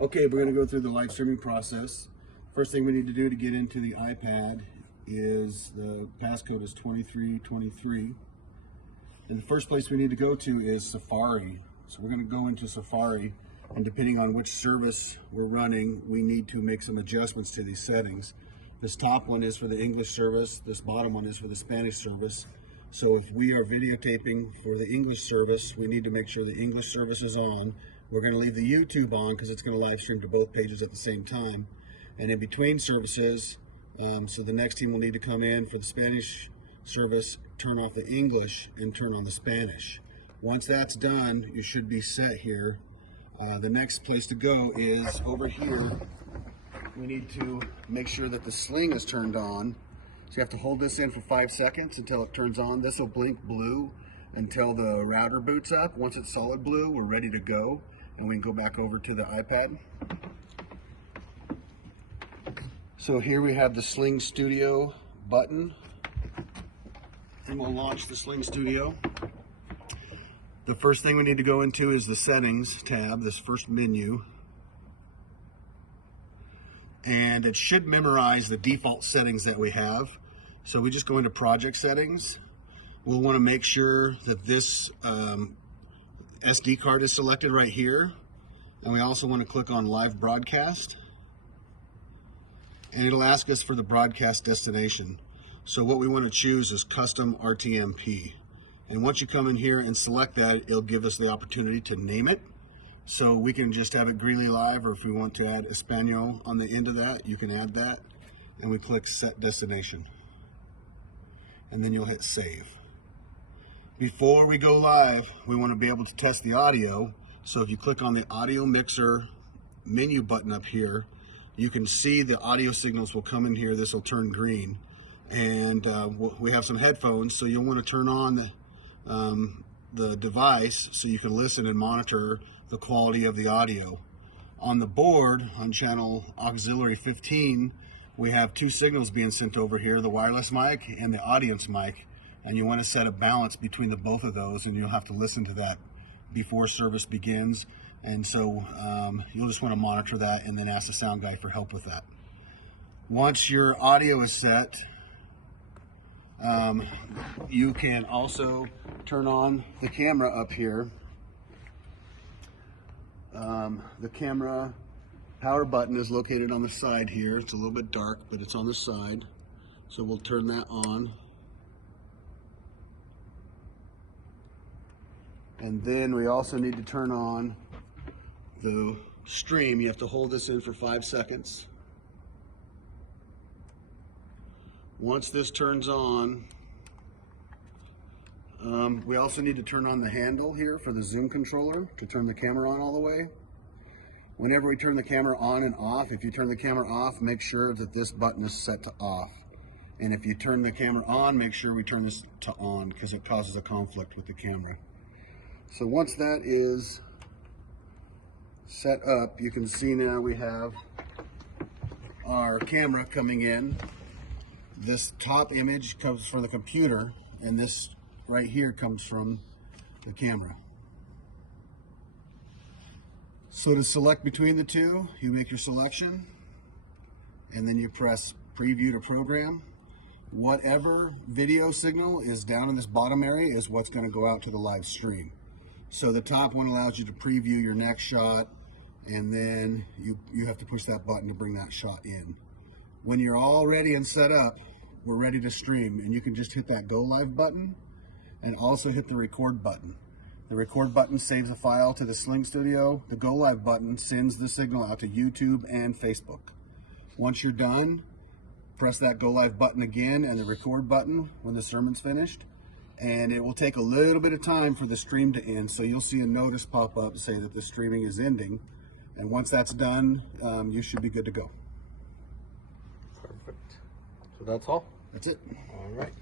Okay, we're going to go through the live streaming process. First thing we need to do to get into the iPad is the passcode is 2323. And the first place we need to go to is Safari. So we're going to go into Safari, and depending on which service we're running, we need to make some adjustments to these settings. This top one is for the English service, this bottom one is for the Spanish service. So if we are videotaping for the English service, we need to make sure the English service is on. We're going to leave the YouTube on because it's going to live stream to both pages at the same time. And in between services, so the next team will need to come in for the Spanish service, turn off the English, and turn on the Spanish. Once that's done, you should be set here. The next place to go is over here. We need to make sure that the sling is turned on. So you have to hold this in for 5 seconds until it turns on. This will blink blue until the router boots up. Once it's solid blue, we're ready to go, and we can go back over to the iPad. So here we have the SlingStudio button, and we'll launch the SlingStudio. The first thing we need to go into is the settings tab, this first menu. And it should memorize the default settings that we have. So we just go into project settings. We'll want to make sure that this SD card is selected right here. And we also want to click on live broadcast. And it'll ask us for the broadcast destination. So what we want to choose is custom RTMP. And once you come in here and select that, it'll give us the opportunity to name it. So we can just have it Greeley Live, or if we want to add Espanol on the end of that, you can add that. And we click Set Destination. And then you'll hit Save. Before we go live, we want to be able to test the audio. So if you click on the Audio Mixer menu button up here, you can see the audio signals will come in here. This will turn green. And we have some headphones, so you'll want to turn on the device so you can listen and monitor the quality of the audio. On the board, on channel auxiliary 15, we have two signals being sent over here, the wireless mic and the audience mic, and you want to set a balance between the both of those, and you'll have to listen to that before service begins. And so you'll just want to monitor that and then ask the sound guy for help with that. Once your audio is set, you can also turn on the camera up here. The camera power button is located on the side here. It's a little bit dark, but it's on the side. So we'll turn that on. And then we also need to turn on the stream. You have to hold this in for 5 seconds. Once this turns on, we also need to turn on the handle here for the zoom controller to turn the camera on all the way. Whenever we turn the camera on and off, if you turn the camera off, make sure that this button is set to off. And if you turn the camera on, make sure we turn this to on, because it causes a conflict with the camera. So once that is set up, you can see now we have our camera coming in. This top image comes from the computer, and this right here comes from the camera. So to select between the two, you make your selection, and then you press preview to program. Whatever video signal is down in this bottom area is what's going to go out to the live stream. So the top one allows you to preview your next shot, and then you have to push that button to bring that shot in. When you're all ready and set up, we're ready to stream, and you can just hit that go live button and also hit the record button. The record button saves a file to the SlingStudio. The go live button sends the signal out to YouTube and Facebook. Once you're done, press that go live button again and the record button when the sermon's finished, and it will take a little bit of time for the stream to end. So you'll see a notice pop up to say that the streaming is ending, and once that's done, you should be good to go. Perfect. So that's all? That's it. All right.